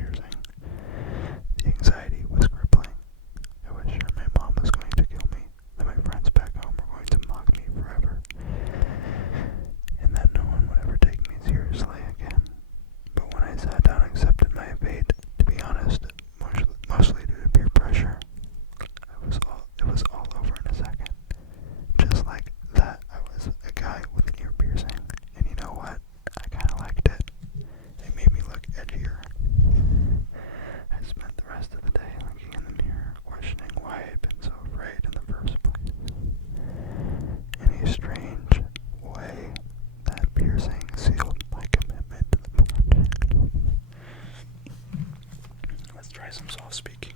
piercing. The anxiety was crippling. I was sure my mom was going to kill me, that my friends back home were going to mock me forever, and that no one would ever take me seriously again. But when I sat down and accepted my fate, to be honest, mostly due to peer pressure, it was all over in a second. Just like that, I was a guy with an ear piercing, and you know what? I kinda liked it. It made me look edgier. I spent the rest of the day looking in the mirror, questioning why I had been so afraid in the first place. In a strange way, that piercing sealed my commitment to the project. Let's try some soft speaking.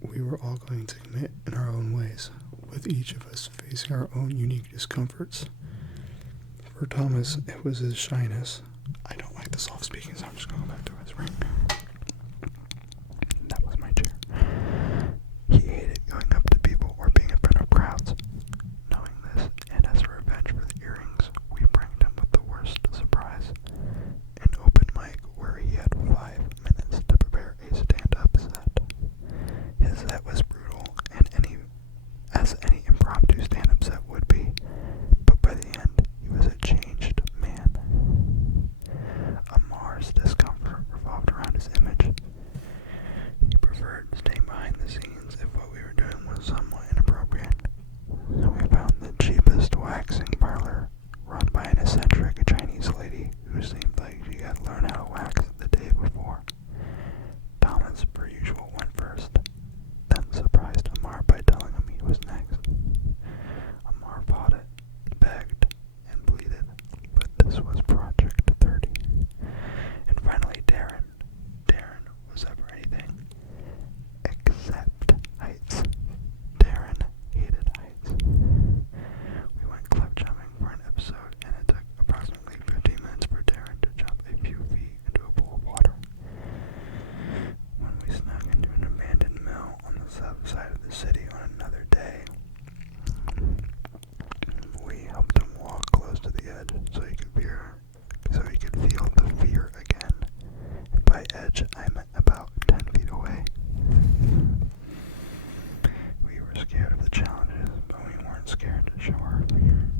We were all going to commit in our own ways, with each of us facing our own unique discomforts. For Thomas, it was his shyness. I don't like the soft speaking, so I'm just going to go back to whispering. That was my chair. He hated going up to people or being in front of crowds. Knowing this, and as a revenge for the earrings, we pranked him with the worst surprise. An open mic where he had 5 minutes to prepare a stand-up set. His set was brutal, and as any impromptu stand-up set would be, but by the end, he was a changed man. Amar's discomfort revolved around his image. He preferred staying behind the scenes if what we were doing was somewhat inappropriate. So we found the cheapest waxing parlor, run by an eccentric Chinese lady who seemed like she had learned how to wax the day before. Thomas, per usual, went first, then surprised Amar by telling him he was next. Amar fought it, begged, and pleaded, but this was Project 30. And finally Darren. Darren was ever anything except heights. Darren hated heights. We went cliff jumping for an episode, and it took approximately 15 minutes for Darren to jump a few feet into a pool of water. When we snuck into an abandoned mill on the south side of the city on another day, we helped him walk close to the edge so he could feel the fear again. And by edge, I meant about 10 feet away. We were scared of the challenges, but we weren't scared to show our fear.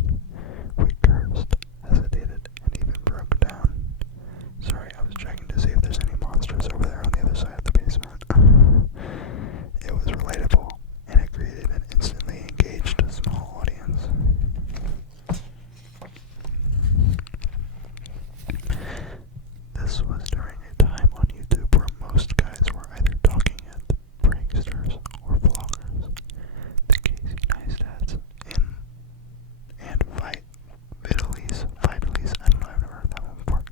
We cursed, hesitated, and even broke down. Sorry, I was checking to see if there's any monsters over there on the other side of the basement. It was relatable, and it created an instantly engaged small audience. This was during a time on YouTube where most guys were either talking heads, pranksters, or vloggers. The Casey Neistats and Vitalis, I don't know, I've never heard that one before,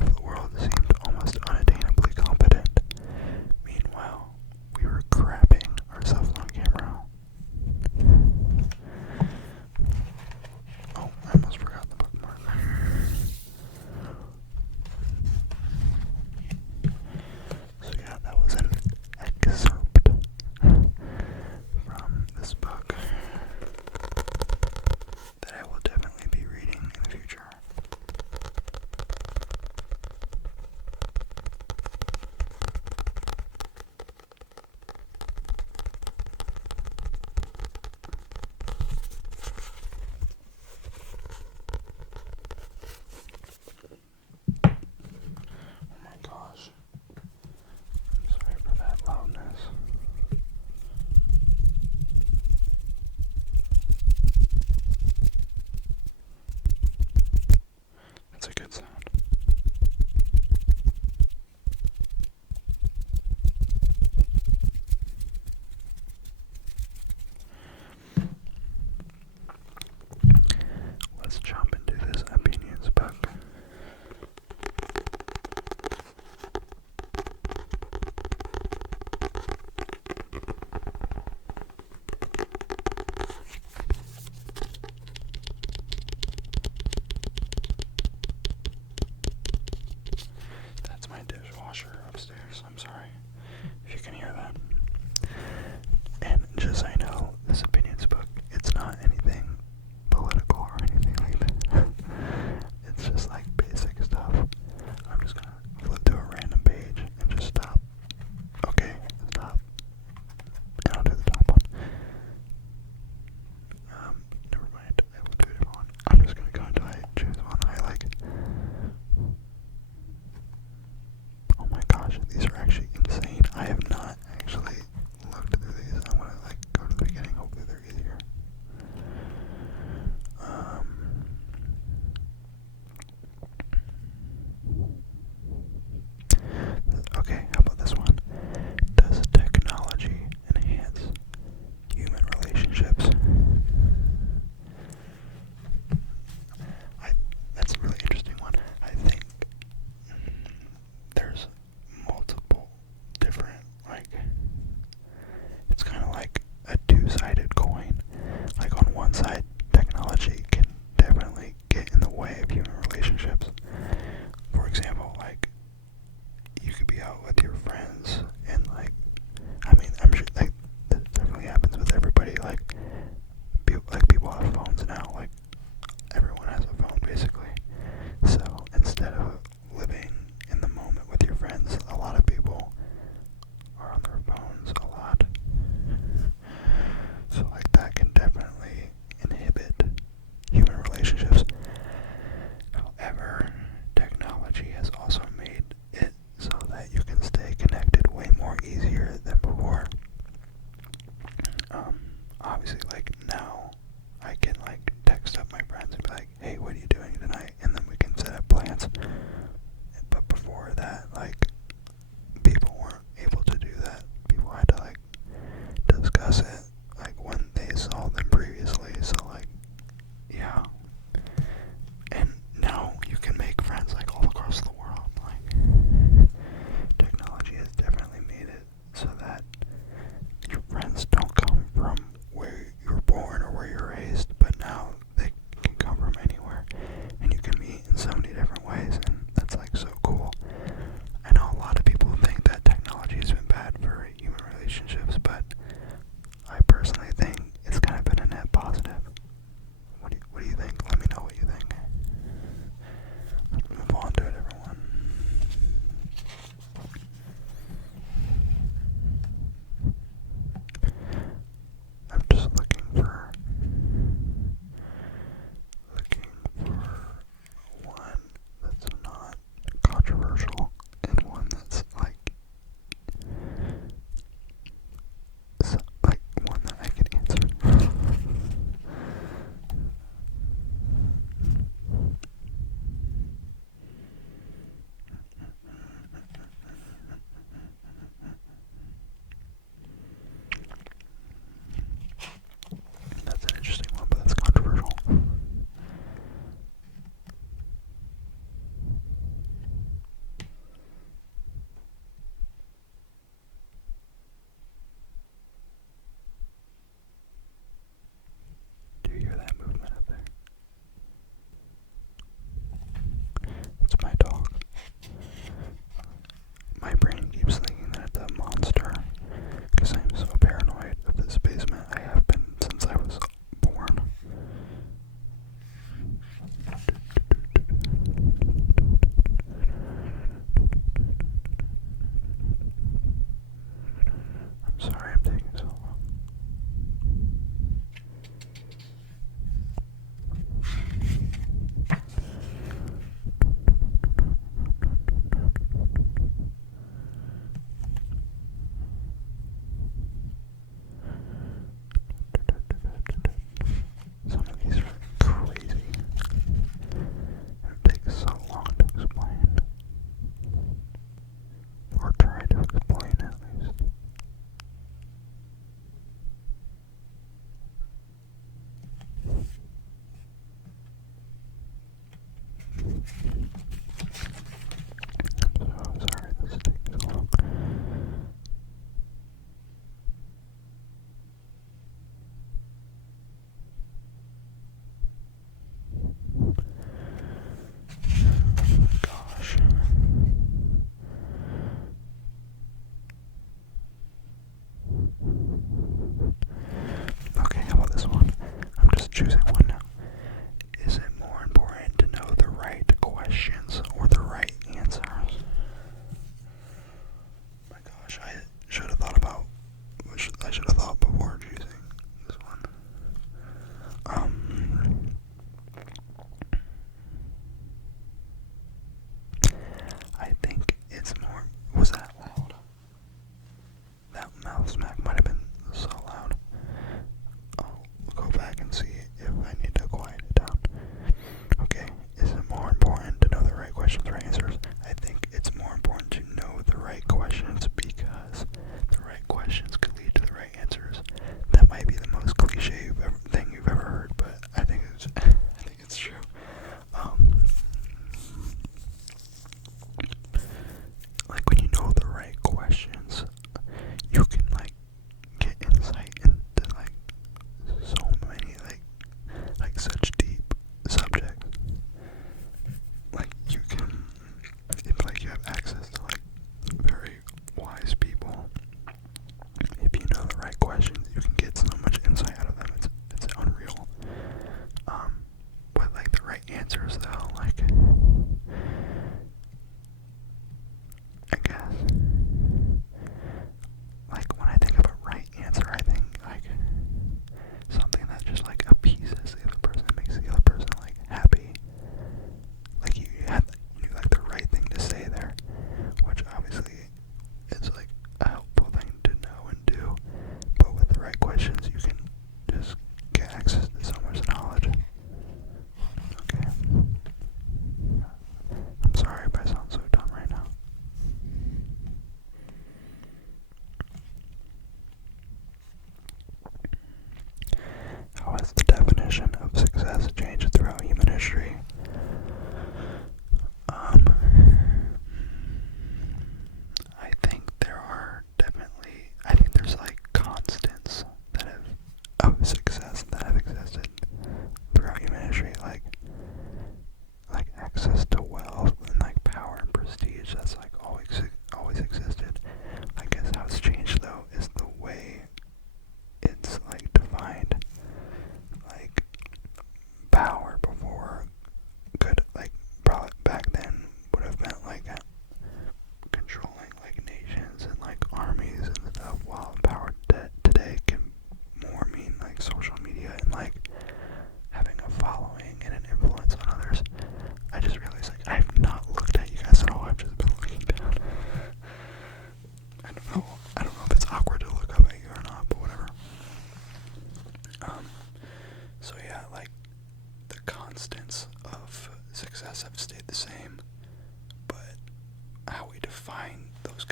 of the world seemed almost unattainably competent. Meanwhile, we were crapping ourselves on camera. Oh, I almost forgot the bookmark.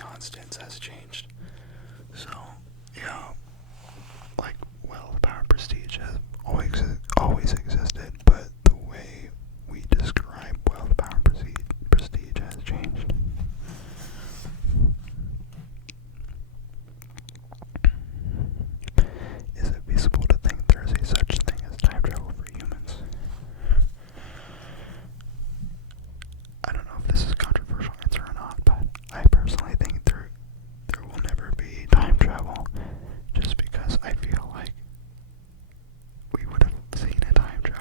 constants has changed. So, yeah, like, wealth, power, prestige has always existed, but the way we describe wealth, power, prestige has changed. Is it feasible to think there is a such thing as time travel for humans? I don't know if this is a controversial answer or not, but I personally think there will never be time travel, just because I feel like we would have seen a time travel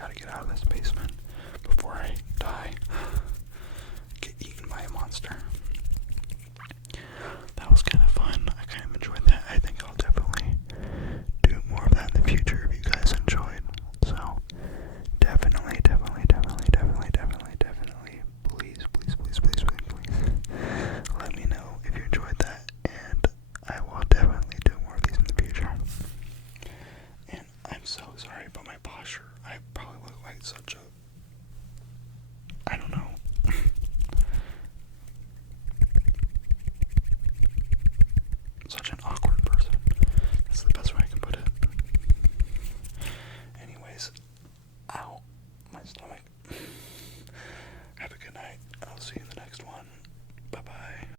gotta get out of this basement before I die. Get eaten by a monster. That was kind of fun. I kind of enjoyed that. I think I'll definitely do more of that in the future if you guys enjoyed. So, definitely, please, let me know if you enjoyed that, and I will definitely do more of these in the future. And I'm so sorry about my posture. I probably look like such a, I don't know. Such an awkward person. That's the best way I can put it. Anyways, ow, my stomach. Have a good night. I'll see you in the next one.